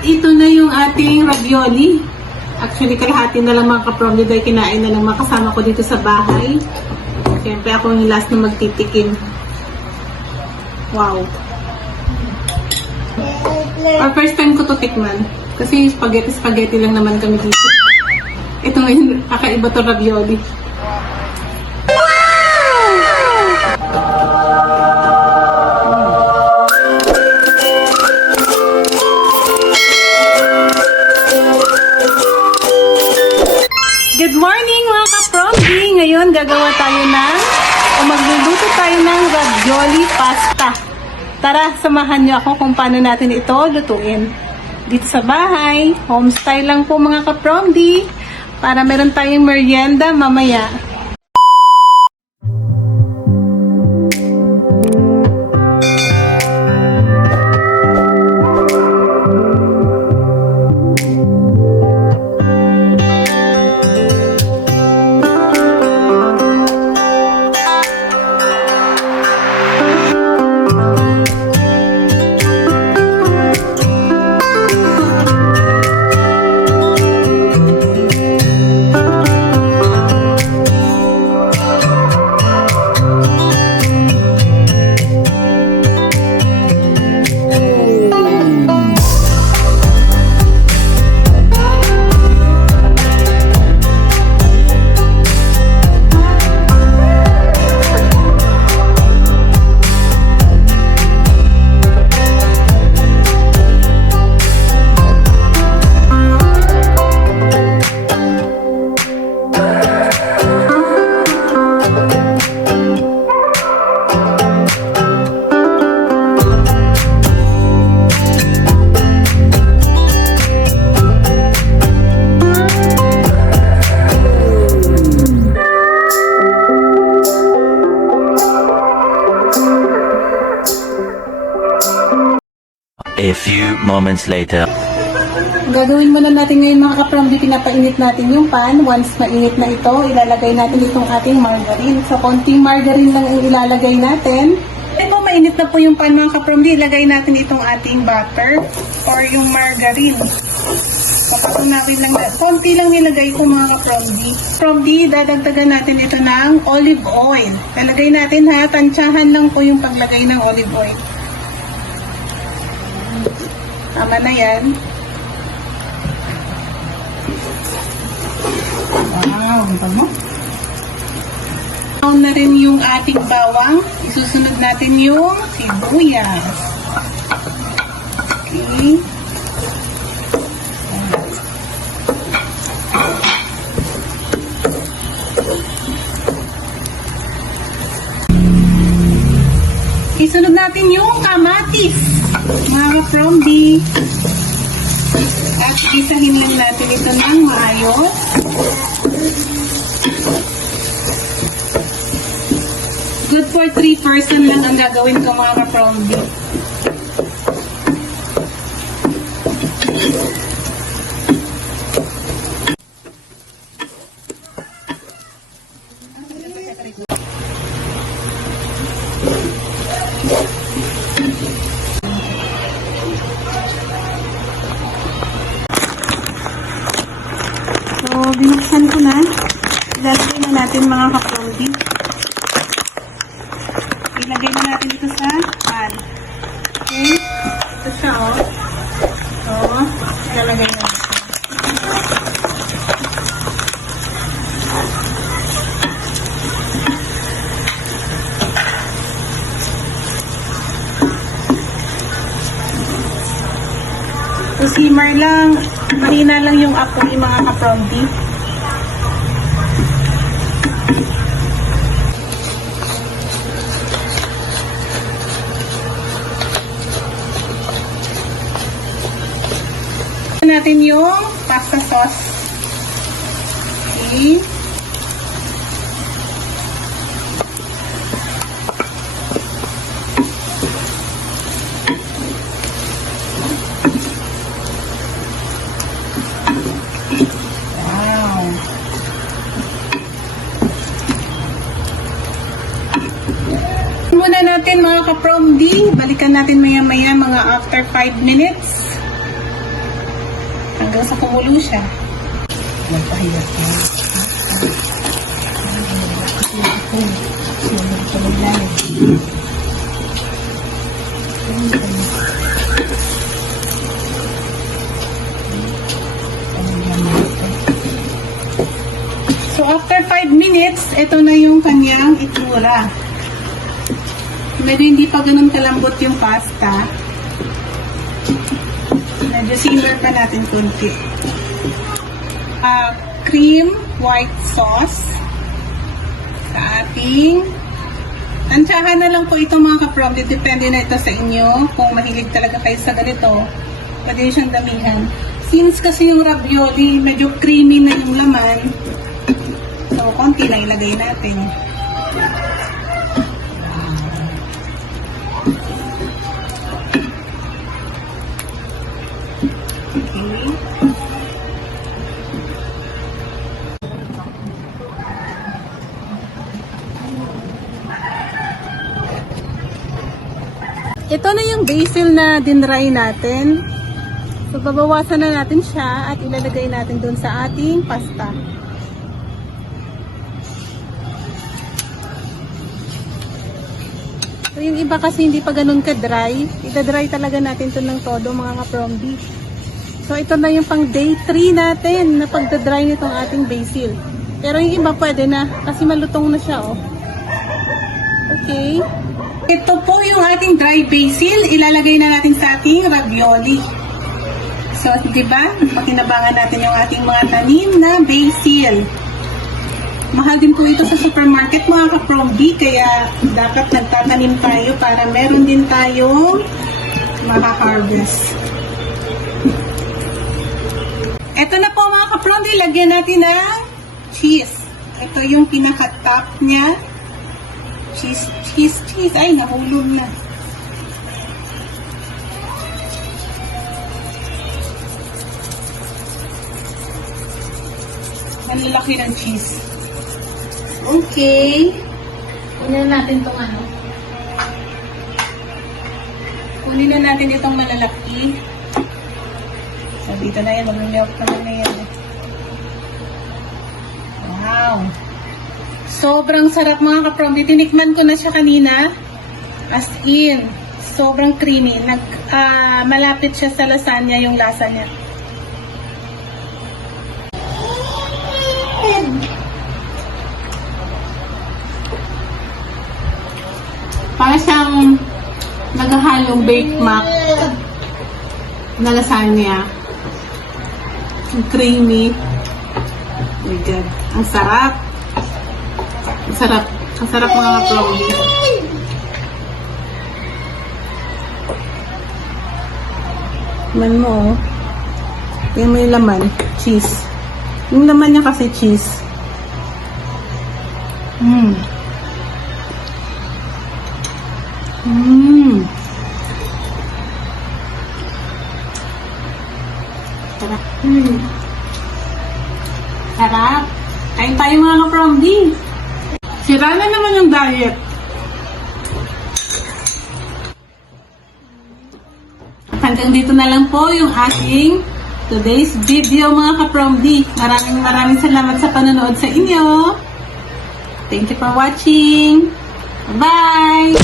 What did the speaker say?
At ito na yung ating ravioli. Actually, kalahati na lang mga kapromdi dahil kinain na lang mga kasama ko dito sa bahay. Siyempre, ako yung last na magtitikim. Wow. Or first time ko to tikman. Kasi spaghetti lang naman kami dito. Ito ngayon, kakaiba to ravioli. Good morning mga ka-promdi! Ngayon gagawa tayo magluluto tayo ng ravioli pasta. Tara, samahan niyo ako kung paano natin ito lutuin. Dito sa bahay, home style lang po mga ka-promdi, para meron tayong merienda mamaya. A few moments later. Gagawin muna natin ngayon mga ka-promdi, pinapainit natin yung pan. Once mainit na ito, ilalagay natin itong ating margarine. So, konting margarine lang ang ilalagay natin. Ito, mainit na po yung pan mga ka-promdi, ilagay natin itong ating butter or yung margarine. Papatunawin lang natin. Konti lang nilagay ko mga ka-promdi. Promdi, dadagdagan natin ito ng olive oil. Lalagay natin ha, tansyahan lang po yung paglagay ng olive oil. Tama na yan. Wow, ang mo. Down na rin yung ating bawang. Isusunod natin yung sibuyas. Okay. Isunod natin yung kamatis. Mga promdi. At isahin lang natin ito ng maayos. Good for 3 person lang ang gagawin ko mga ka-promdi. So, binuksan ko na. Ilalagay na natin mga ka-promdi. Ilagay na natin ito sa pan. Okay? Ito siya, oh. So, ilalagay na natin. So, simmer lang. Mahina lang yung apoy mga ka-promdi. Natin yung pasta sauce. Okay. Wow. Muna natin mga ka-promdi. Balikan natin maya-maya mga after 5 minutes. hanggang sa kumulo siya. Magpahirap yan. So after 5 minutes, ito na yung kanyang itsura. Medyo hindi pa ganun kalambot yung pasta. Medyo simmer pa natin kunti. Cream white sauce sa ating tansyahan na lang po ito mga ka-promdi. Depende na ito sa inyo. Kung mahilig talaga kayo sa ganito, pwede siyang damihan. Since kasi yung ravioli, medyo creamy na yung laman, so konti lang ilagay natin. Okay. Ito na yung basil na dinry natin. So, babawasan na natin siya at ilalagay natin dun sa ating pasta. So, yung iba kasi hindi pa ganun ka-dry. Ida-dry talaga natin to ng todo mga ka-promdi. So, ito na yung pang day 3 natin na pagda-dry nitong ating basil. Pero yung iba pwede na kasi malutong na siya, oh. Okay. Ito po yung ating dry basil. Ilalagay na natin sa ating ravioli. So, di ba? Pakinabangan natin yung ating mga tanim na basil. Mahal din po ito sa supermarket mga ka-promdi, kaya dapat nagtatanim tayo para meron din tayong maka-harvest. Ito na po mga ka-promdi, lagyan natin ng cheese. Ito yung pinaka-top niya. Cheese. Ay, nahulog na. Ang lalaki ng cheese. Okay. Kunin natin itong ano. Kunin na natin itong malalaki. So, dito na yan. Mag-milk na yan. Wow. Sobrang sarap mga ka-promdi. Tinikman ko na siya kanina. As in, sobrang creamy. Malapit siya sa lasagna yung lasa niya. Para siyang naghahalong baked mac na lasagna. Ang creamy. Oh my God. Ang sarap. Ang sarap. Ang sarap mga ka-promdi. Man mo, oh. Yung may laman. Cheese. Yung laman niya kasi cheese. Sarap. Sarap. Kain tayo mga ka-promdi. Sira na naman yung diet. Hanggang dito na lang po yung ating today's video mga ka-promdi. Maraming salamat sa panonood sa inyo. Thank you for watching. Bye!